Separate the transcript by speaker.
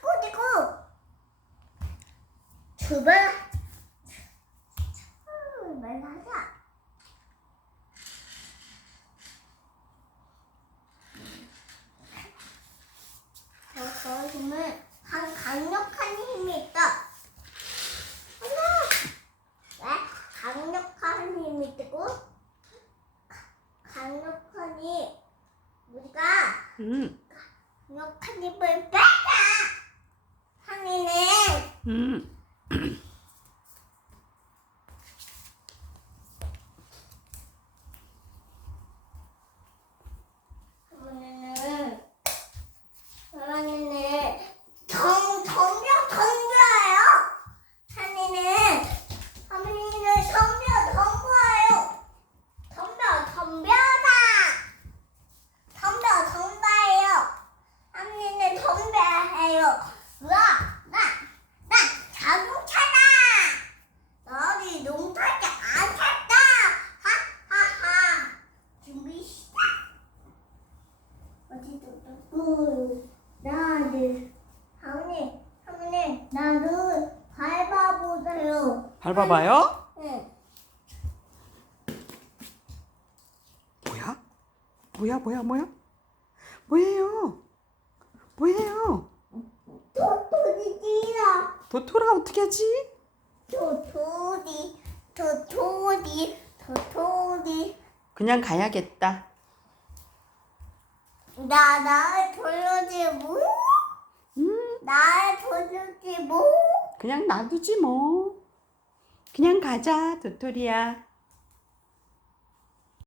Speaker 1: 꼬리고 두번 말 하자. 저, 저 힘은 한 강력한 힘이 있다. 하나, 왜? 강력한 힘이 있고 강력한 힘 우리가
Speaker 2: 음,
Speaker 1: 강력한 힘을. 하니는
Speaker 2: 음.
Speaker 1: 하니는 하니는 정력 정교해요. 정력 정교다. 정력 정교해요. 하니는 정교해요. 와, 나, 나 자동차다. 너희 농사지 안 탔다. 하하하. 준비 시작. 어디도 또 나를 하모니 하모니 나를
Speaker 2: 밟아봐요.
Speaker 1: 응.
Speaker 2: 뭐야? 뭐야, 뭐야, 뭐야? 뭐예요? 뭐예요?
Speaker 1: 도토리지라
Speaker 2: 도토라 어떻게 하지?
Speaker 1: 도토리 도토리 도토리
Speaker 2: 그냥 가야겠다.
Speaker 1: 나 나를 돌려지 뭐?
Speaker 2: 음,
Speaker 1: 나를 돌려지 뭐?
Speaker 2: 그냥 놔두지 뭐. 그냥 가자, 도토리야.